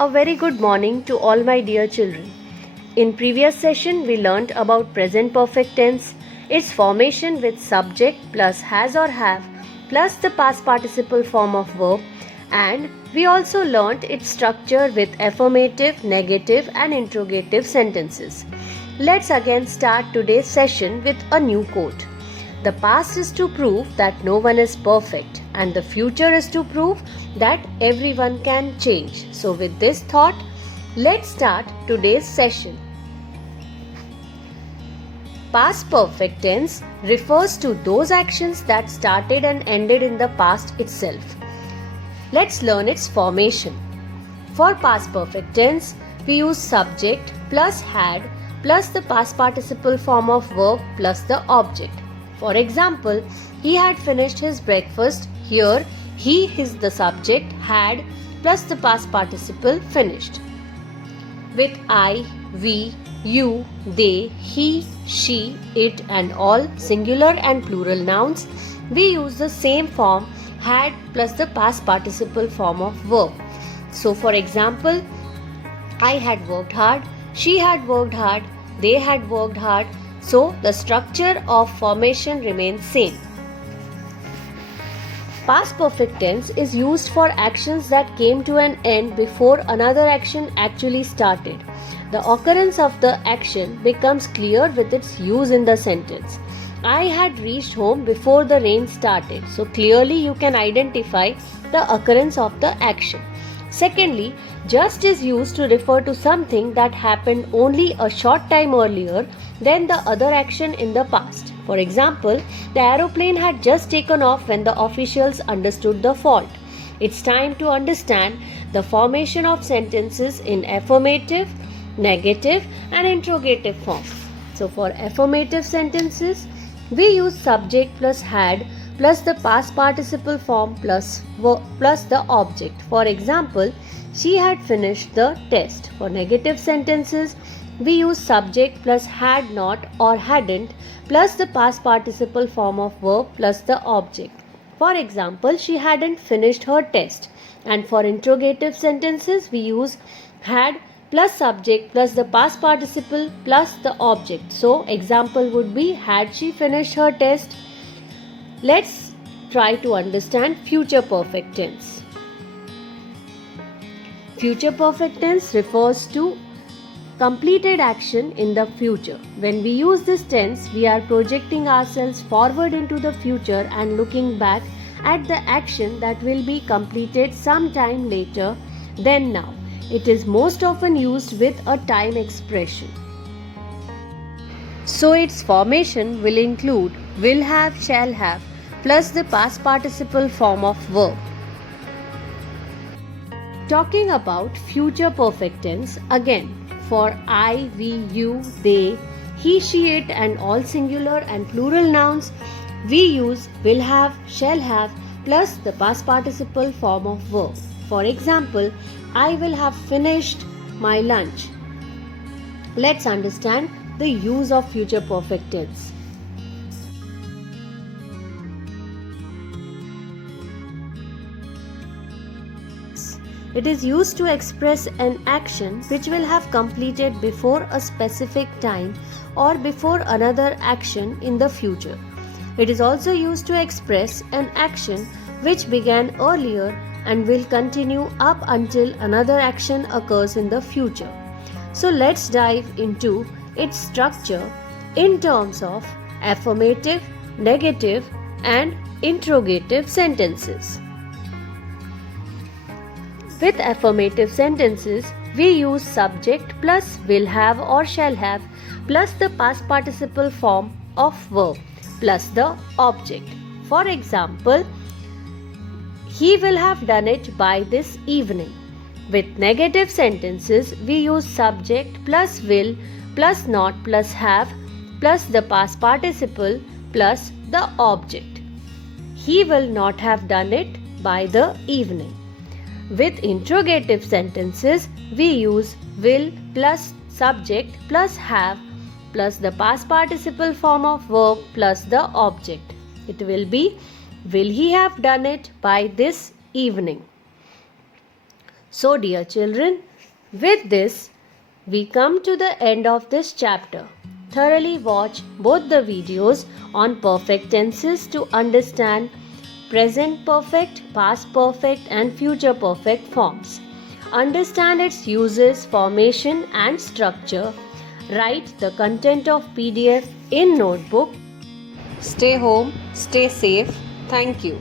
A very good morning to all my dear children. In previous session we learnt about present perfect tense, its formation with subject plus has or have plus the past participle form of verb, and we also learnt its structure with affirmative, negative and interrogative sentences. Let's again start today's session with a new quote. The past is to prove that no one is perfect, and the future is to prove that everyone can change. So, with this thought, let's start today's session. Past perfect tense refers to those actions that started and ended in the past itself. Let's learn its formation. For past perfect tense, we use subject plus had plus the past participle form of verb plus the object. For example, he had finished his breakfast. Here, he is the subject, had plus the past participle finished. With I, we, you, they, he, she, it and all singular and plural nouns, we use the same form had plus the past participle form of verb. So for example, I had worked hard, she had worked hard, they had worked hard. So the structure of formation remains same. Past perfect tense is used for actions that came to an end before another action actually started. The occurrence of the action becomes clear with its use in the sentence. I had reached home before the rain started. So clearly you can identify the occurrence of the action. Secondly, just is used to refer to something that happened only a short time earlier than the other action in the past. For example, the aeroplane had just taken off when the officials understood the fault. It's time to understand the formation of sentences in affirmative, negative and interrogative form. So for affirmative sentences, we use subject plus had plus the past participle form plus the object. For example, she had finished the test. For negative sentences, we use subject plus had not or hadn't plus the past participle form of verb plus the object. For example, she hadn't finished her test. And for interrogative sentences, we use had plus subject plus the past participle plus the object. So, example would be had she finished her test. Let's try to understand future perfect tense. Future perfect tense refers to completed action in the future. When we use this tense, we are projecting ourselves forward into the future and looking back at the action that will be completed sometime later than now. It is most often used with a time expression. So its formation will include will have, shall have plus the past participle form of verb. Talking about future perfect tense again, for I, we, you, they, he, she, it and all singular and plural nouns, we use will have, shall have plus the past participle form of verb. For example, I will have finished my lunch. Let's understand the use of future perfect tense. It is used to express an action which will have completed before a specific time or before another action in the future. It is also used to express an action which began earlier and will continue up until another action occurs in the future. So let's dive into its structure in terms of affirmative, negative and interrogative sentences. With affirmative sentences, we use subject plus will have or shall have plus the past participle form of verb plus the object. For example, he will have done it by this evening. With negative sentences, we use subject plus will plus not plus have plus the past participle plus the object. He will not have done it by the evening. With interrogative sentences, we use will plus subject plus have plus the past participle form of verb plus the object. It will be will he have done it by this evening. So, dear children, with this, we come to the end of this chapter. Thoroughly watch both the videos on perfect tenses to understand present perfect, past perfect, and future perfect forms. Understand its uses, formation, and structure. Write the content of PDF in notebook. Stay home, stay safe. Thank you.